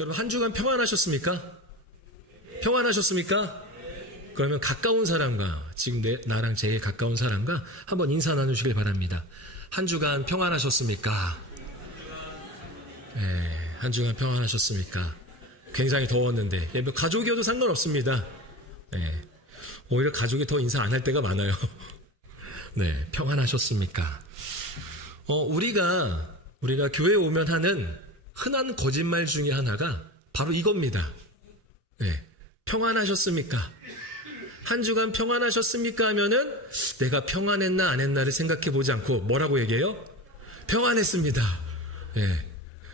여러분, 한 주간 평안하셨습니까? 평안하셨습니까? 그러면 가까운 사람과, 지금 나랑 제일 가까운 사람과 한번 인사 나누시길 바랍니다. 한 주간 평안하셨습니까? 네, 한 주간 평안하셨습니까? 굉장히 더웠는데, 뭐 가족이어도 상관없습니다. 네, 오히려 가족이 더 인사 안 할 때가 많아요. 네, 평안하셨습니까? 우리가 교회에 오면 하는 흔한 거짓말 중에 하나가 바로 이겁니다. 네, 평안하셨습니까? 한 주간 평안하셨습니까? 하면은 내가 평안했나 안 했나를 생각해 보지 않고 뭐라고 얘기해요? 평안했습니다. 네,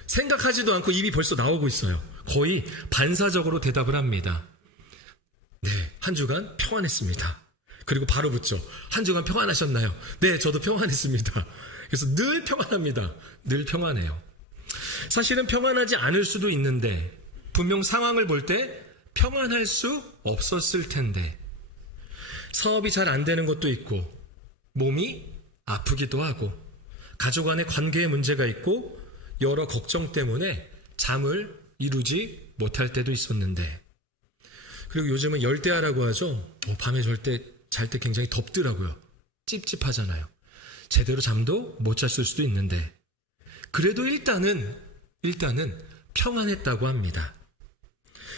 생각하지도 않고 입이 벌써 나오고 있어요. 거의 반사적으로 대답을 합니다. 네, 한 주간 평안했습니다. 그리고 바로 붙죠. 한 주간 평안하셨나요? 네, 저도 평안했습니다. 그래서 늘 평안합니다. 늘 평안해요. 사실은 평안하지 않을 수도 있는데 분명 상황을 볼 때 평안할 수 없었을 텐데 사업이 잘 안 되는 것도 있고 몸이 아프기도 하고 가족 안에 관계에 문제가 있고 여러 걱정 때문에 잠을 이루지 못할 때도 있었는데 그리고 요즘은 열대야라고 하죠. 밤에 잘 때 굉장히 덥더라고요. 찝찝하잖아요. 제대로 잠도 못 잤을 수도 있는데 그래도 일단은 평안했다고 합니다.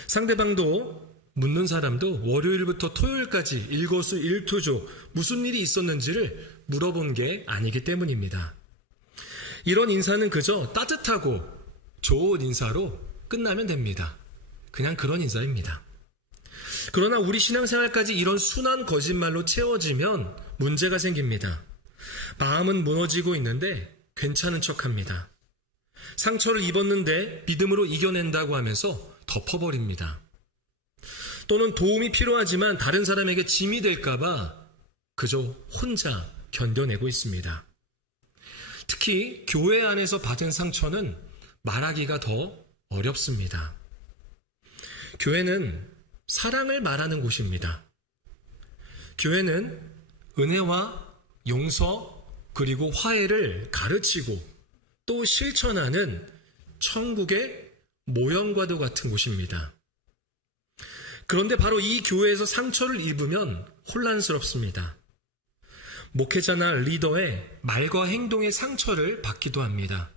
상대방도 묻는 사람도 월요일부터 토요일까지 일거수일투족 무슨 일이 있었는지를 물어본 게 아니기 때문입니다. 이런 인사는 그저 따뜻하고 좋은 인사로 끝나면 됩니다. 그냥 그런 인사입니다. 그러나 우리 신앙생활까지 이런 순한 거짓말로 채워지면 문제가 생깁니다. 마음은 무너지고 있는데 괜찮은 척합니다. 상처를 입었는데 믿음으로 이겨낸다고 하면서 덮어버립니다. 또는 도움이 필요하지만 다른 사람에게 짐이 될까봐 그저 혼자 견뎌내고 있습니다. 특히 교회 안에서 받은 상처는 말하기가 더 어렵습니다. 교회는 사랑을 말하는 곳입니다. 교회는 은혜와 용서 그리고 화해를 가르치고 또 실천하는 천국의 모형과도 같은 곳입니다. 그런데 바로 이 교회에서 상처를 입으면 혼란스럽습니다. 목회자나 리더의 말과 행동의 상처를 받기도 합니다.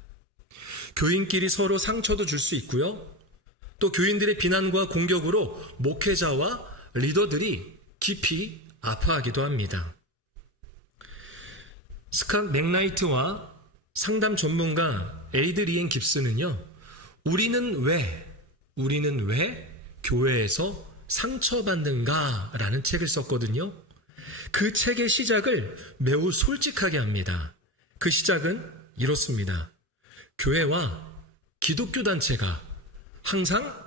교인끼리 서로 상처도 줄 수 있고요. 또 교인들의 비난과 공격으로 목회자와 리더들이 깊이 아파하기도 합니다. 스캇 맥나이트와 상담 전문가 에이드리엔 깁스는요, 우리는 왜 교회에서 상처받는가? 라는 책을 썼거든요. 그 책의 시작을 매우 솔직하게 합니다. 그 시작은 이렇습니다. 교회와 기독교 단체가 항상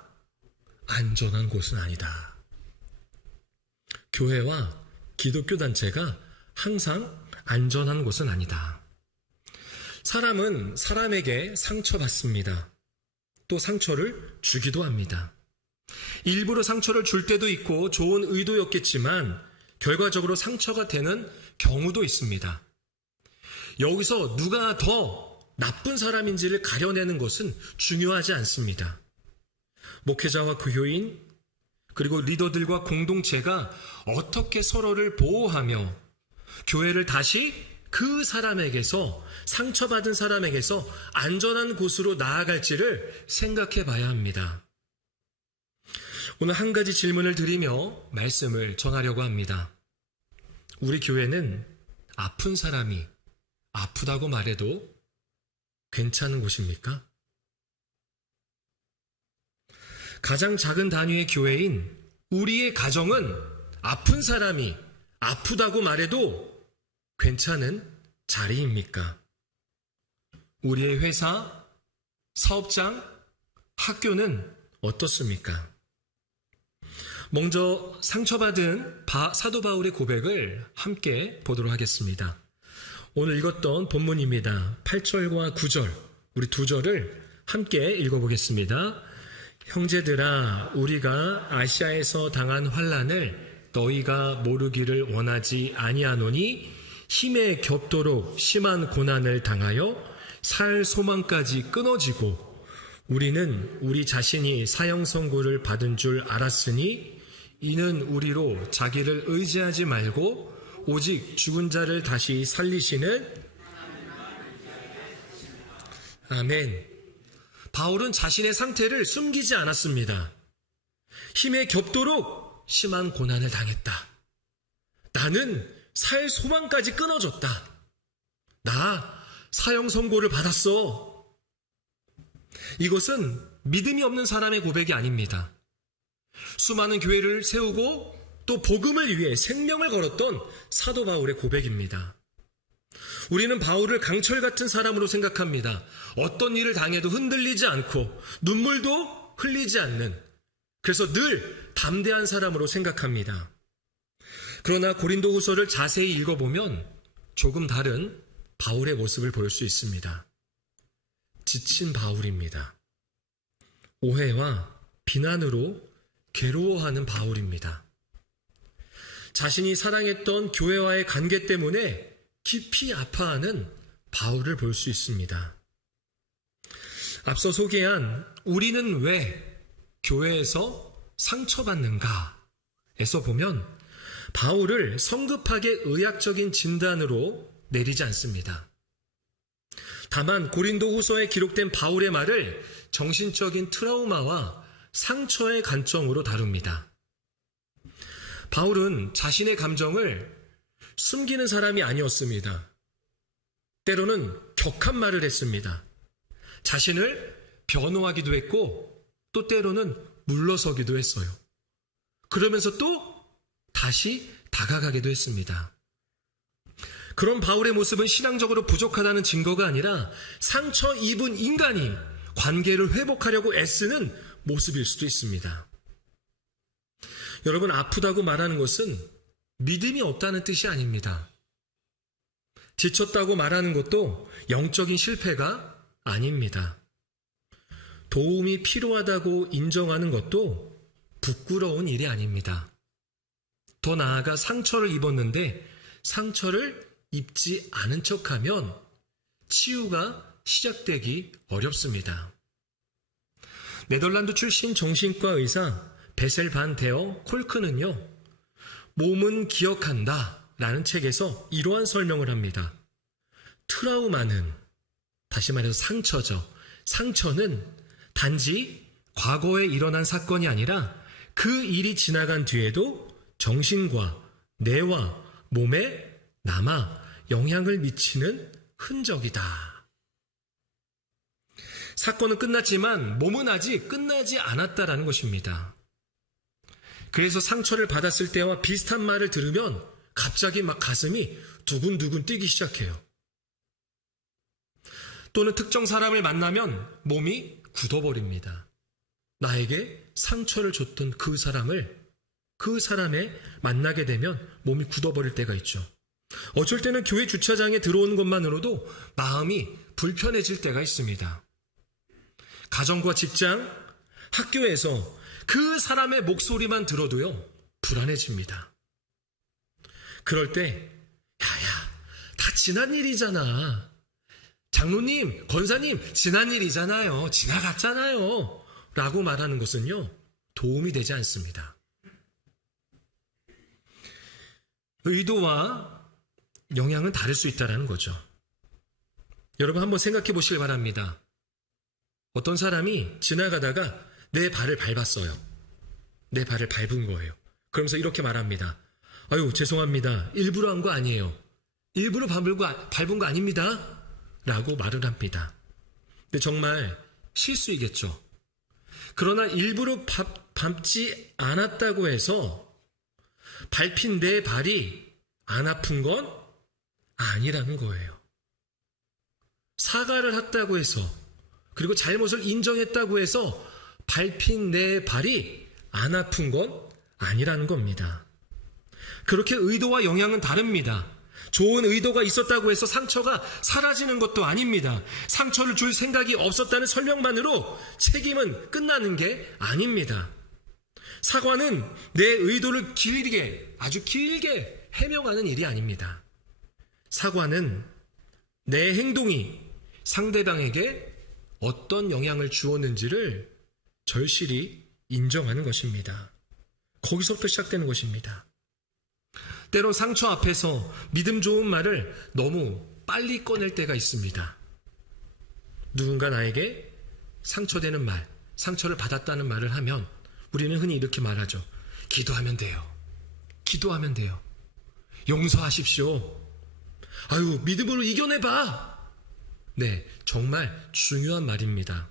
안전한 곳은 아니다. 교회와 기독교 단체가 항상 안전한 곳은 아니다. 사람은 사람에게 상처받습니다. 또 상처를 주기도 합니다. 일부러 상처를 줄 때도 있고 좋은 의도였겠지만 결과적으로 상처가 되는 경우도 있습니다. 여기서 누가 더 나쁜 사람인지를 가려내는 것은 중요하지 않습니다. 목회자와 교인 그리고 리더들과 공동체가 어떻게 서로를 보호하며 교회를 다시 그 사람에게서 상처받은 사람에게서 안전한 곳으로 나아갈지를 생각해 봐야 합니다. 오늘 한 가지 질문을 드리며 말씀을 전하려고 합니다. 우리 교회는 아픈 사람이 아프다고 말해도 괜찮은 곳입니까? 가장 작은 단위의 교회인 우리의 가정은 아픈 사람이 아프다고 말해도 괜찮은 자리입니까? 우리의 회사, 사업장, 학교는 어떻습니까? 먼저 상처받은 사도 바울의 고백을 함께 보도록 하겠습니다. 오늘 읽었던 본문입니다. 8절과 9절, 우리 두 절을 함께 읽어보겠습니다. 형제들아, 우리가 아시아에서 당한 환난을 너희가 모르기를 원하지 아니하노니 힘에 겹도록 심한 고난을 당하여 살 소망까지 끊어지고 우리는 우리 자신이 사형 선고를 받은 줄 알았으니 이는 우리로 자기를 의지하지 말고 오직 죽은 자를 다시 살리시는 아멘. 바울은 자신의 상태를 숨기지 않았습니다. 힘에 겹도록 심한 고난을 당했다. 나는 살 소망까지 끊어졌다. 나 사형 선고를 받았어. 이것은 믿음이 없는 사람의 고백이 아닙니다. 수많은 교회를 세우고 또 복음을 위해 생명을 걸었던 사도 바울의 고백입니다. 우리는 바울을 강철 같은 사람으로 생각합니다. 어떤 일을 당해도 흔들리지 않고 눈물도 흘리지 않는, 그래서 늘 담대한 사람으로 생각합니다. 그러나 고린도후서를 자세히 읽어보면 조금 다른 바울의 모습을 볼 수 있습니다. 지친 바울입니다. 오해와 비난으로 괴로워하는 바울입니다. 자신이 사랑했던 교회와의 관계 때문에 깊이 아파하는 바울을 볼 수 있습니다. 앞서 소개한 우리는 왜 교회에서 상처받는가에서 보면 바울을 성급하게 의학적인 진단으로 내리지 않습니다. 다만 고린도후서에 기록된 바울의 말을 정신적인 트라우마와 상처의 관점으로 다룹니다. 바울은 자신의 감정을 숨기는 사람이 아니었습니다. 때로는 격한 말을 했습니다. 자신을 변호하기도 했고 또 때로는 물러서기도 했어요. 그러면서 또 다시 다가가기도 했습니다. 그런 바울의 모습은 신앙적으로 부족하다는 증거가 아니라 상처 입은 인간이 관계를 회복하려고 애쓰는 모습일 수도 있습니다. 여러분, 아프다고 말하는 것은 믿음이 없다는 뜻이 아닙니다. 지쳤다고 말하는 것도 영적인 실패가 아닙니다. 도움이 필요하다고 인정하는 것도 부끄러운 일이 아닙니다. 더 나아가 상처를 입었는데 상처를 입지 않은 척하면 치유가 시작되기 어렵습니다. 네덜란드 출신 정신과 의사 베셀 반 데어 콜크는요, 몸은 기억한다 라는 책에서 이러한 설명을 합니다. 트라우마는, 다시 말해서 상처죠. 상처는 단지 과거에 일어난 사건이 아니라 그 일이 지나간 뒤에도 정신과 뇌와 몸에 남아 영향을 미치는 흔적이다. 사건은 끝났지만 몸은 아직 끝나지 않았다라는 것입니다. 그래서 상처를 받았을 때와 비슷한 말을 들으면 갑자기 막 가슴이 두근두근 뛰기 시작해요. 또는 특정 사람을 만나면 몸이 굳어버립니다. 나에게 상처를 줬던 그 사람에 만나게 되면 몸이 굳어버릴 때가 있죠. 어쩔 때는 교회 주차장에 들어오는 것만으로도 마음이 불편해질 때가 있습니다. 가정과 직장, 학교에서 그 사람의 목소리만 들어도요, 불안해집니다. 그럴 때, 다 지난 일이잖아. 장로님, 권사님, 지난 일이잖아요. 지나갔잖아요. 라고 말하는 것은요, 도움이 되지 않습니다. 의도와 영향은 다를 수 있다는 거죠. 여러분 한번 생각해 보시길 바랍니다. 어떤 사람이 지나가다가 내 발을 밟았어요. 내 발을 밟은 거예요. 그러면서 이렇게 말합니다. 아유, 죄송합니다. 일부러 한 거 아니에요. 일부러 밟은 거 아닙니다. 라고 말을 합니다. 근데 정말 실수이겠죠. 그러나 일부러 밟지 않았다고 해서 밟힌 내 발이 안 아픈 건 아니라는 거예요. 사과를 했다고 해서, 그리고 잘못을 인정했다고 해서 밟힌 내 발이 안 아픈 건 아니라는 겁니다. 그렇게 의도와 영향은 다릅니다. 좋은 의도가 있었다고 해서 상처가 사라지는 것도 아닙니다. 상처를 줄 생각이 없었다는 설명만으로 책임은 끝나는 게 아닙니다. 사과는 내 의도를 아주 길게 해명하는 일이 아닙니다. 사과는 내 행동이 상대방에게 어떤 영향을 주었는지를 절실히 인정하는 것입니다. 거기서부터 시작되는 것입니다. 때로 상처 앞에서 믿음 좋은 말을 너무 빨리 꺼낼 때가 있습니다. 누군가 나에게 상처되는 말, 상처를 받았다는 말을 하면 우리는 흔히 이렇게 말하죠. 기도하면 돼요. 기도하면 돼요. 용서하십시오. 아유, 믿음으로 이겨내봐. 네, 정말 중요한 말입니다.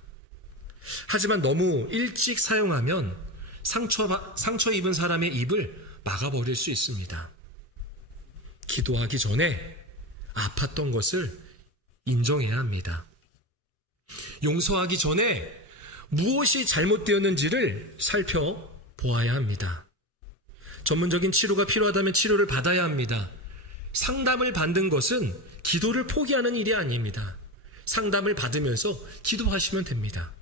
하지만 너무 일찍 사용하면 상처 입은 사람의 입을 막아버릴 수 있습니다. 기도하기 전에 아팠던 것을 인정해야 합니다. 용서하기 전에 무엇이 잘못되었는지를 살펴보아야 합니다. 전문적인 치료가 필요하다면 치료를 받아야 합니다. 상담을 받는 것은 기도를 포기하는 일이 아닙니다. 상담을 받으면서 기도하시면 됩니다.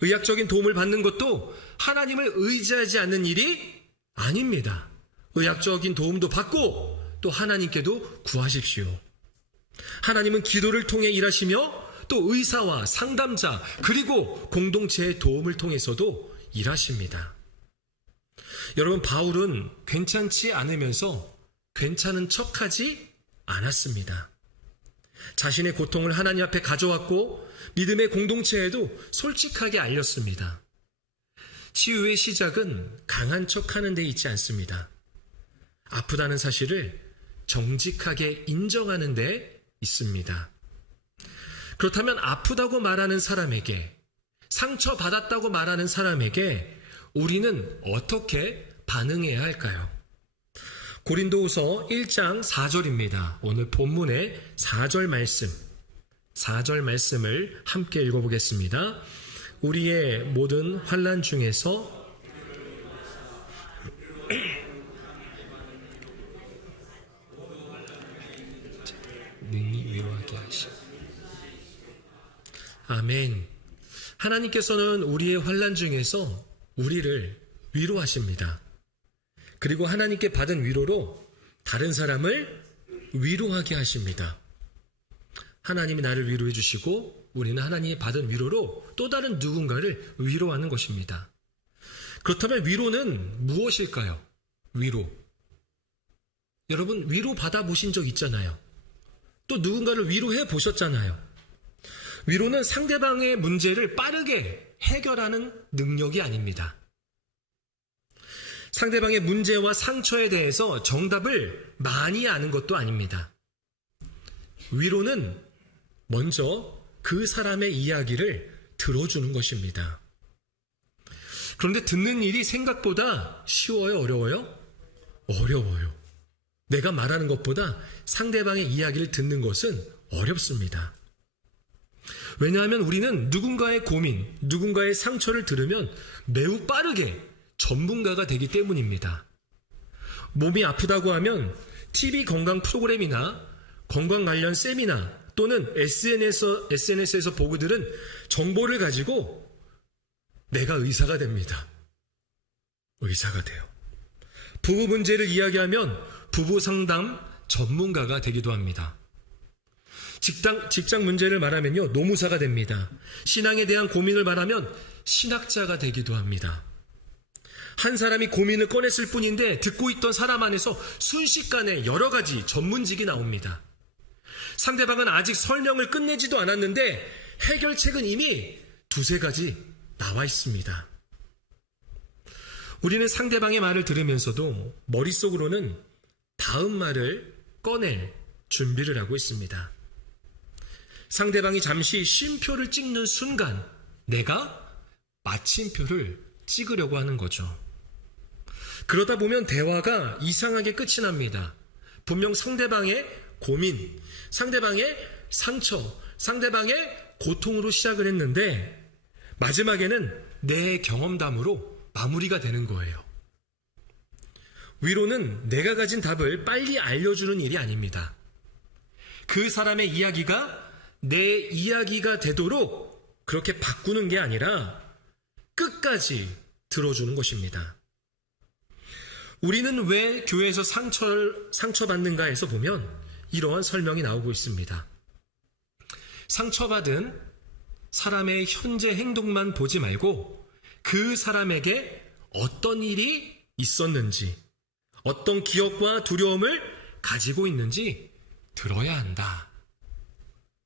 의학적인 도움을 받는 것도 하나님을 의지하지 않는 일이 아닙니다. 의학적인 도움도 받고 또 하나님께도 구하십시오. 하나님은 기도를 통해 일하시며 또 의사와 상담자 그리고 공동체의 도움을 통해서도 일하십니다. 여러분, 바울은 괜찮지 않으면서 괜찮은 척하지 않았습니다. 자신의 고통을 하나님 앞에 가져왔고 믿음의 공동체에도 솔직하게 알렸습니다. 치유의 시작은 강한 척하는 데 있지 않습니다. 아프다는 사실을 정직하게 인정하는 데 있습니다. 그렇다면 아프다고 말하는 사람에게, 상처받았다고 말하는 사람에게 우리는 어떻게 반응해야 할까요? 고린도후서 1장 4절입니다. 오늘 본문의 4절 말씀을 함께 읽어보겠습니다. 우리의 모든 환난 중에서 능히 위로하게 하시고. 아멘. 하나님께서는 우리의 환난 중에서 우리를 위로하십니다. 그리고 하나님께 받은 위로로 다른 사람을 위로하게 하십니다. 하나님이 나를 위로해 주시고 우리는 하나님이 받은 위로로 또 다른 누군가를 위로하는 것입니다. 그렇다면 위로는 무엇일까요? 위로. 여러분, 위로 받아보신 적 있잖아요. 또 누군가를 위로해 보셨잖아요. 위로는 상대방의 문제를 빠르게 해결하는 능력이 아닙니다. 상대방의 문제와 상처에 대해서 정답을 많이 아는 것도 아닙니다. 위로는 먼저 그 사람의 이야기를 들어주는 것입니다. 그런데 듣는 일이 생각보다 쉬워요? 어려워요? 어려워요. 내가 말하는 것보다 상대방의 이야기를 듣는 것은 어렵습니다. 왜냐하면 우리는 누군가의 고민, 누군가의 상처를 들으면 매우 빠르게 전문가가 되기 때문입니다. 몸이 아프다고 하면 TV 건강 프로그램이나 건강 관련 세미나 또는 SNS에서 보고 들은 정보를 가지고 내가 의사가 됩니다. 의사가 돼요. 부부 문제를 이야기하면 부부 상담 전문가가 되기도 합니다. 직장 문제를 말하면요, 노무사가 됩니다. 신앙에 대한 고민을 말하면 신학자가 되기도 합니다. 한 사람이 고민을 꺼냈을 뿐인데 듣고 있던 사람 안에서 순식간에 여러 가지 전문직이 나옵니다. 상대방은 아직 설명을 끝내지도 않았는데 해결책은 이미 두세 가지 나와 있습니다. 우리는 상대방의 말을 들으면서도 머릿속으로는 다음 말을 꺼낼 준비를 하고 있습니다. 상대방이 잠시 쉼표를 찍는 순간 내가 마침표를 찍으려고 하는 거죠. 그러다 보면 대화가 이상하게 끝이 납니다. 분명 상대방의 고민, 상대방의 상처, 상대방의 고통으로 시작을 했는데 마지막에는 내 경험담으로 마무리가 되는 거예요. 위로는 내가 가진 답을 빨리 알려주는 일이 아닙니다. 그 사람의 이야기가 내 이야기가 되도록 그렇게 바꾸는 게 아니라 끝까지 들어주는 것입니다. 우리는 왜 교회에서 상처받는가에서 보면 이러한 설명이 나오고 있습니다. 상처받은 사람의 현재 행동만 보지 말고 그 사람에게 어떤 일이 있었는지, 어떤 기억과 두려움을 가지고 있는지 들어야 한다.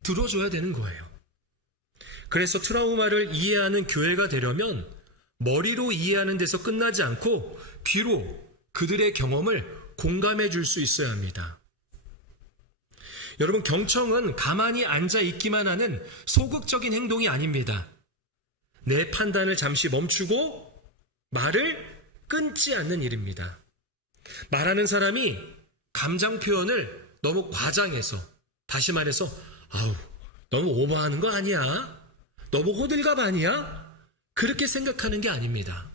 들어줘야 되는 거예요. 그래서 트라우마를 이해하는 교회가 되려면 머리로 이해하는 데서 끝나지 않고 귀로 그들의 경험을 공감해 줄 수 있어야 합니다. 여러분, 경청은 가만히 앉아 있기만 하는 소극적인 행동이 아닙니다. 내 판단을 잠시 멈추고 말을 끊지 않는 일입니다. 말하는 사람이 감정 표현을 너무 과장해서, 다시 말해서 너무 오버하는 거 아니야? 너무 호들갑 아니야? 그렇게 생각하는 게 아닙니다.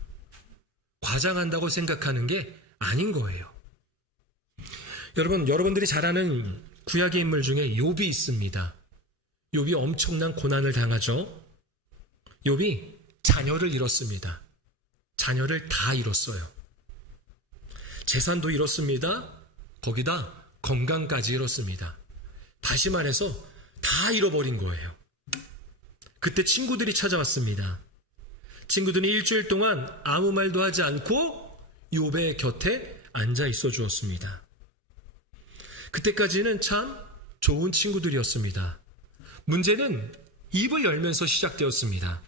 과장한다고 생각하는 게 아닌 거예요. 여러분들이 잘 아는 구약의 인물 중에 욥이 있습니다. 욥이 엄청난 고난을 당하죠. 욥이 자녀를 잃었습니다. 자녀를 다 잃었어요. 재산도 잃었습니다. 거기다 건강까지 잃었습니다. 다시 말해서 다 잃어버린 거예요. 그때 친구들이 찾아왔습니다. 친구들이 일주일 동안 아무 말도 하지 않고 욥의 곁에 앉아 있어 주었습니다. 그때까지는 참 좋은 친구들이었습니다. 문제는 입을 열면서 시작되었습니다.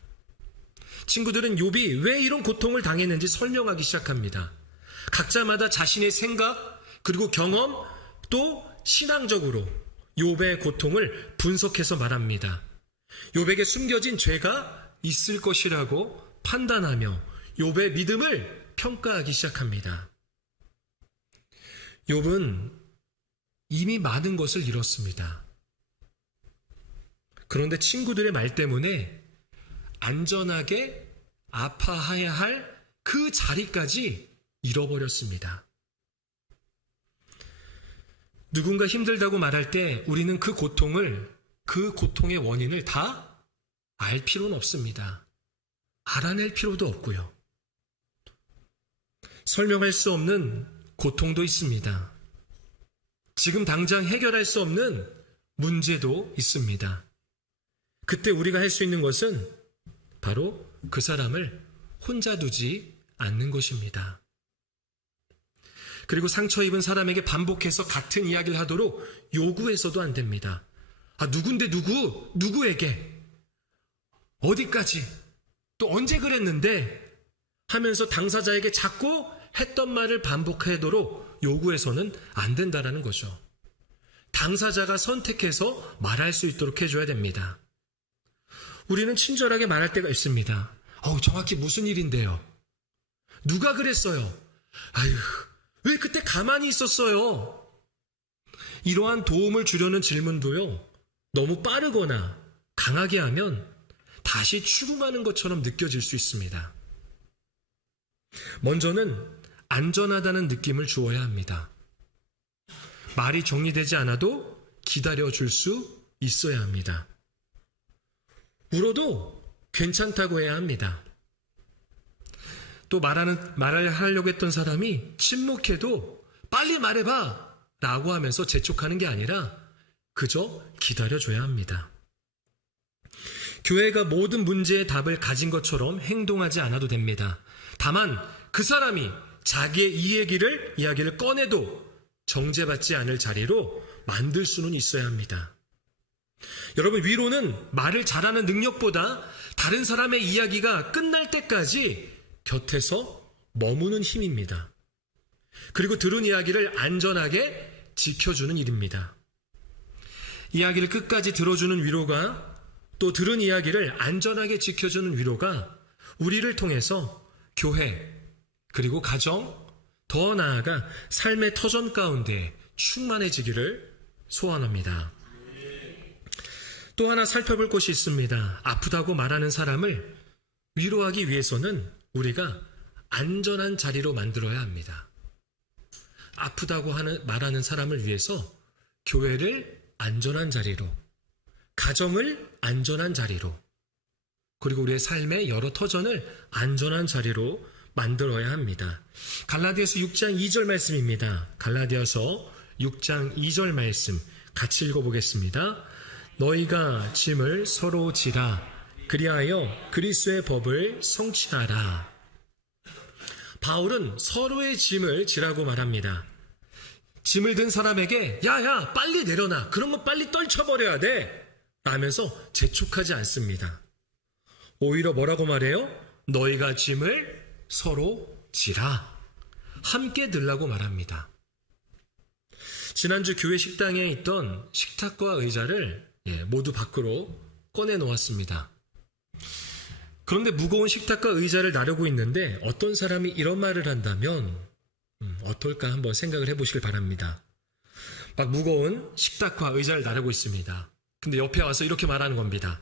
친구들은 욥이 왜 이런 고통을 당했는지 설명하기 시작합니다. 각자마다 자신의 생각, 그리고 경험, 또 신앙적으로 욥의 고통을 분석해서 말합니다. 욥에게 숨겨진 죄가 있을 것이라고 판단하며 욥의 믿음을 평가하기 시작합니다. 욥은 이미 많은 것을 잃었습니다. 그런데 친구들의 말 때문에 안전하게 아파해야 할 그 자리까지 잃어버렸습니다. 누군가 힘들다고 말할 때 우리는 그 고통의 원인을 다 알 필요는 없습니다. 알아낼 필요도 없고요. 설명할 수 없는 고통도 있습니다. 지금 당장 해결할 수 없는 문제도 있습니다. 그때 우리가 할 수 있는 것은 바로 그 사람을 혼자 두지 않는 것입니다. 그리고 상처 입은 사람에게 반복해서 같은 이야기를 하도록 요구해서도 안 됩니다. 누군데 누구에게? 어디까지? 또 언제 그랬는데? 하면서 당사자에게 자꾸 했던 말을 반복하도록 요구해서는 안 된다라는 거죠. 당사자가 선택해서 말할 수 있도록 해줘야 됩니다. 우리는 친절하게 말할 때가 있습니다. 정확히 무슨 일인데요? 누가 그랬어요? 왜 그때 가만히 있었어요? 이러한 도움을 주려는 질문도요, 너무 빠르거나 강하게 하면 다시 추궁하는 것처럼 느껴질 수 있습니다. 먼저는 안전하다는 느낌을 주어야 합니다. 말이 정리되지 않아도 기다려줄 수 있어야 합니다. 울어도 괜찮다고 해야 합니다. 또 말을 하려고 했던 사람이 침묵해도 빨리 말해봐 라고 하면서 재촉하는 게 아니라 그저 기다려줘야 합니다. 교회가 모든 문제의 답을 가진 것처럼 행동하지 않아도 됩니다. 다만 그 사람이 자기의 이야기를 꺼내도 정죄받지 않을 자리로 만들 수는 있어야 합니다. 여러분, 위로는 말을 잘하는 능력보다 다른 사람의 이야기가 끝날 때까지 곁에서 머무는 힘입니다. 그리고 들은 이야기를 안전하게 지켜주는 일입니다. 이야기를 끝까지 들어주는 위로가, 또 들은 이야기를 안전하게 지켜주는 위로가 우리를 통해서 교회, 그리고 가정, 더 나아가 삶의 터전 가운데 충만해지기를 소원합니다. 또 하나 살펴볼 것이 있습니다. 아프다고 말하는 사람을 위로하기 위해서는 우리가 안전한 자리로 만들어야 합니다. 아프다고 말하는 사람을 위해서 교회를 안전한 자리로, 가정을 안전한 자리로, 그리고 우리의 삶의 여러 터전을 안전한 자리로 만들어야 합니다. 갈라디아서 6장 2절 말씀입니다. 갈라디아서 6장 2절 말씀 같이 읽어보겠습니다. 너희가 짐을 서로 지라 그리하여 그리스도의 법을 성취하라. 바울은 서로의 짐을 지라고 말합니다. 짐을 든 사람에게 야야 빨리 내려놔. 그런 거 빨리 떨쳐버려야 돼. 라면서 재촉하지 않습니다. 오히려 뭐라고 말해요? 너희가 짐을 서로 지라. 함께 들라고 말합니다. 지난주 교회 식당에 있던 식탁과 의자를 모두 밖으로 꺼내 놓았습니다. 그런데 무거운 식탁과 의자를 나르고 있는데 어떤 사람이 이런 말을 한다면 어떨까 한번 생각을 해보시길 바랍니다. 막 무거운 식탁과 의자를 나르고 있습니다. 근데 옆에 와서 이렇게 말하는 겁니다.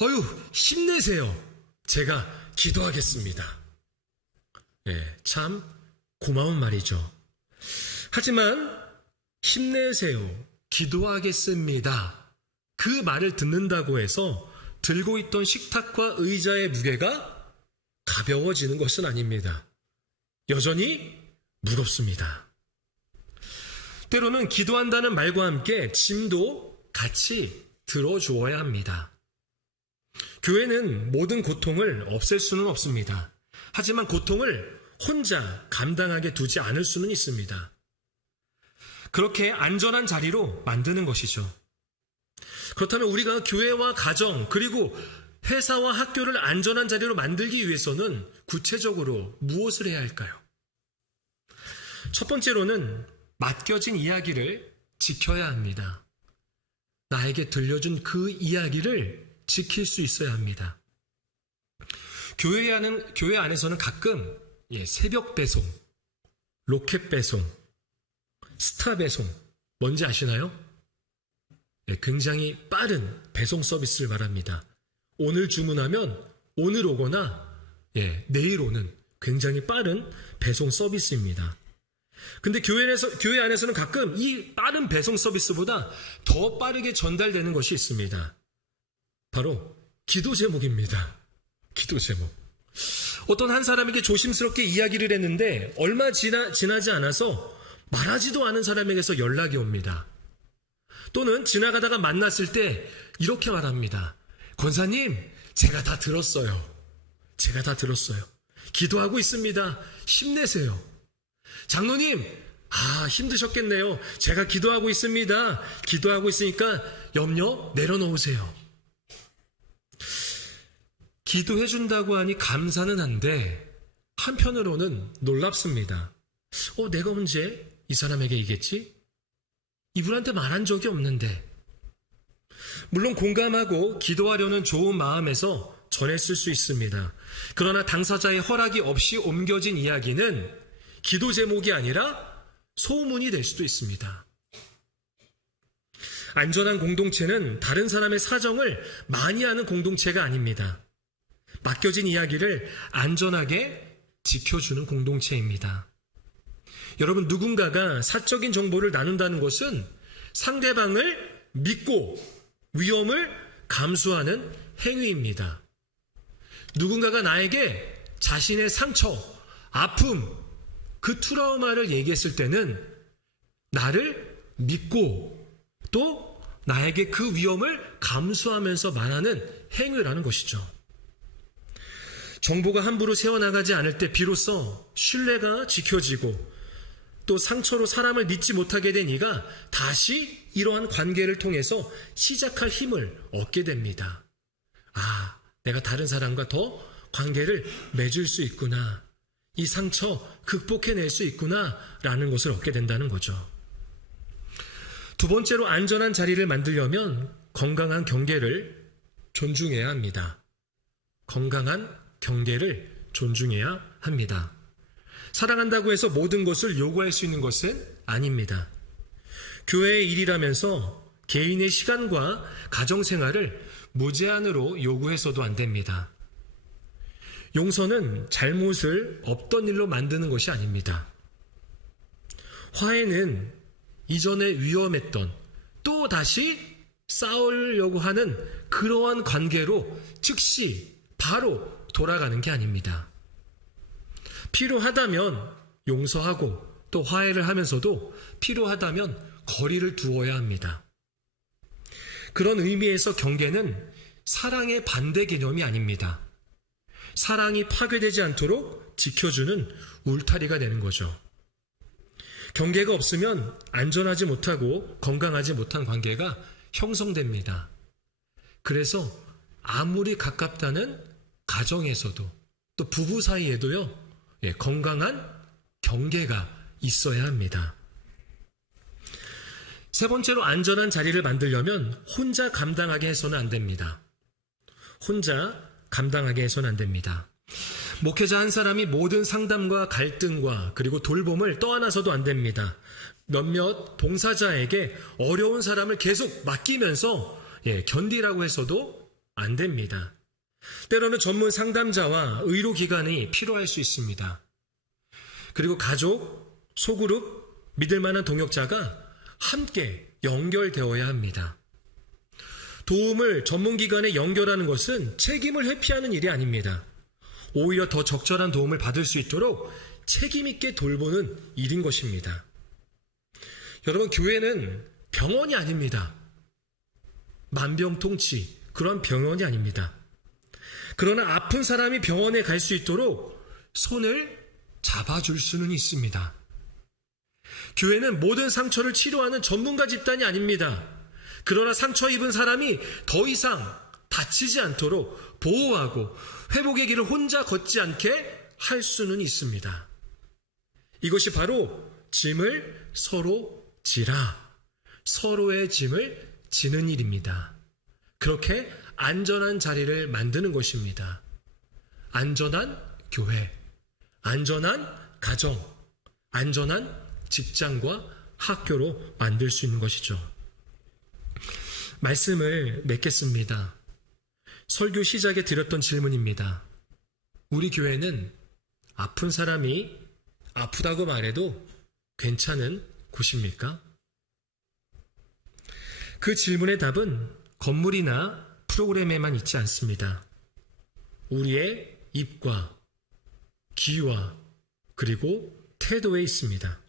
어휴, 힘내세요. 제가 기도하겠습니다. 참 고마운 말이죠. 하지만 힘내세요. 기도하겠습니다. 그 말을 듣는다고 해서 들고 있던 식탁과 의자의 무게가 가벼워지는 것은 아닙니다. 여전히 무겁습니다. 때로는 기도한다는 말과 함께 짐도 같이 들어주어야 합니다. 교회는 모든 고통을 없앨 수는 없습니다. 하지만 고통을 혼자 감당하게 두지 않을 수는 있습니다. 그렇게 안전한 자리로 만드는 것이죠. 그렇다면 우리가 교회와 가정 그리고 회사와 학교를 안전한 자리로 만들기 위해서는 구체적으로 무엇을 해야 할까요? 첫 번째로는 맡겨진 이야기를 지켜야 합니다. 나에게 들려준 그 이야기를 지킬 수 있어야 합니다. 교회 안에서는 가끔 새벽 배송, 로켓 배송, 스타 배송, 뭔지 아시나요? 굉장히 빠른 배송 서비스를 말합니다. 오늘 주문하면 오늘 오거나 내일 오는 굉장히 빠른 배송 서비스입니다. 근데 교회 안에서는 가끔 이 빠른 배송 서비스보다 더 빠르게 전달되는 것이 있습니다. 바로 기도 제목입니다. 기도 제목. 어떤 한 사람에게 조심스럽게 이야기를 했는데 얼마 지나지 않아서 말하지도 않은 사람에게서 연락이 옵니다. 또는 지나가다가 만났을 때 이렇게 말합니다. 권사님, 제가 다 들었어요. 제가 다 들었어요. 기도하고 있습니다. 힘내세요. 장로님, 힘드셨겠네요. 제가 기도하고 있습니다. 기도하고 있으니까 염려 내려놓으세요. 기도해준다고 하니 감사는 한데 한편으로는 놀랍습니다. 내가 언제 이 사람에게 얘기했지? 이분한테 말한 적이 없는데. 물론 공감하고 기도하려는 좋은 마음에서 전했을 수 있습니다. 그러나 당사자의 허락이 없이 옮겨진 이야기는 기도 제목이 아니라 소문이 될 수도 있습니다. 안전한 공동체는 다른 사람의 사정을 많이 아는 공동체가 아닙니다. 맡겨진 이야기를 안전하게 지켜주는 공동체입니다. 여러분, 누군가가 사적인 정보를 나눈다는 것은 상대방을 믿고 위험을 감수하는 행위입니다. 누군가가 나에게 자신의 상처, 아픔, 그 트라우마를 얘기했을 때는 나를 믿고 또 나에게 그 위험을 감수하면서 말하는 행위라는 것이죠. 정보가 함부로 새어나가지 않을 때 비로소 신뢰가 지켜지고 또 상처로 사람을 믿지 못하게 된 이가 다시 이러한 관계를 통해서 시작할 힘을 얻게 됩니다. 내가 다른 사람과 더 관계를 맺을 수 있구나. 이 상처 극복해낼 수 있구나 라는 것을 얻게 된다는 거죠. 두 번째로 안전한 자리를 만들려면 건강한 경계를 존중해야 합니다. 건강한 경계를 존중해야 합니다. 사랑한다고 해서 모든 것을 요구할 수 있는 것은 아닙니다. 교회의 일이라면서 개인의 시간과 가정생활을 무제한으로 요구해서도 안 됩니다. 용서는 잘못을 없던 일로 만드는 것이 아닙니다. 화해는 이전에 위험했던 또 다시 싸우려고 하는 그러한 관계로 즉시 바로 돌아가는 게 아닙니다. 필요하다면 용서하고 또 화해를 하면서도 필요하다면 거리를 두어야 합니다. 그런 의미에서 경계는 사랑의 반대 개념이 아닙니다. 사랑이 파괴되지 않도록 지켜주는 울타리가 되는 거죠. 경계가 없으면 안전하지 못하고 건강하지 못한 관계가 형성됩니다. 그래서 아무리 가깝다는 가정에서도 또 부부 사이에도요, 건강한 경계가 있어야 합니다. 세 번째로 안전한 자리를 만들려면 혼자 감당하게 해서는 안 됩니다. 혼자 감당하게 해서는 안 됩니다. 목회자 한 사람이 모든 상담과 갈등과 그리고 돌봄을 떠안아서도 안 됩니다. 몇몇 봉사자에게 어려운 사람을 계속 맡기면서 견디라고 해서도 안 됩니다. 때로는 전문 상담자와 의료기관이 필요할 수 있습니다. 그리고 가족, 소그룹, 믿을 만한 동역자가 함께 연결되어야 합니다. 도움을 전문기관에 연결하는 것은 책임을 회피하는 일이 아닙니다. 오히려 더 적절한 도움을 받을 수 있도록 책임있게 돌보는 일인 것입니다. 여러분, 교회는 병원이 아닙니다. 만병통치, 그런 병원이 아닙니다. 그러나 아픈 사람이 병원에 갈 수 있도록 손을 잡아줄 수는 있습니다. 교회는 모든 상처를 치료하는 전문가 집단이 아닙니다. 그러나 상처 입은 사람이 더 이상 다치지 않도록 보호하고 회복의 길을 혼자 걷지 않게 할 수는 있습니다. 이것이 바로 짐을 서로 지라, 서로의 짐을 지는 일입니다. 그렇게 안전한 자리를 만드는 것입니다. 안전한 교회, 안전한 가정, 안전한 직장과 학교로 만들 수 있는 것이죠. 말씀을 맺겠습니다. 설교 시작에 드렸던 질문입니다. 우리 교회는 아픈 사람이 아프다고 말해도 괜찮은 곳입니까? 그 질문의 답은 건물이나 프로그램에만 있지 않습니다. 우리의 입과 귀와 그리고 태도에 있습니다.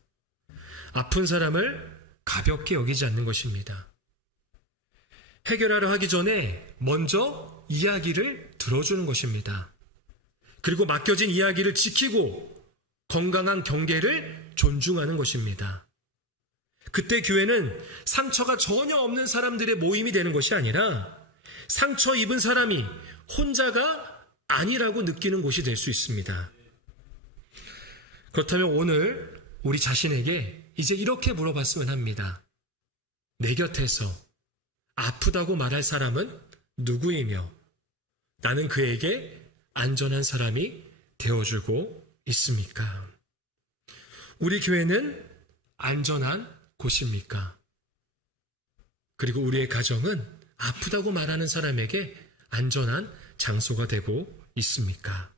아픈 사람을 가볍게 여기지 않는 것입니다. 해결하려 하기 전에 먼저 이야기를 들어주는 것입니다. 그리고 맡겨진 이야기를 지키고 건강한 경계를 존중하는 것입니다. 그때 교회는 상처가 전혀 없는 사람들의 모임이 되는 것이 아니라 상처 입은 사람이 혼자가 아니라고 느끼는 곳이 될 수 있습니다. 그렇다면 오늘 우리 자신에게 이제 이렇게 물어봤으면 합니다. 내 곁에서 아프다고 말할 사람은 누구이며 나는 그에게 안전한 사람이 되어주고 있습니까? 우리 교회는 안전한 곳입니까? 그리고 우리의 가정은 아프다고 말하는 사람에게 안전한 장소가 되고 있습니까?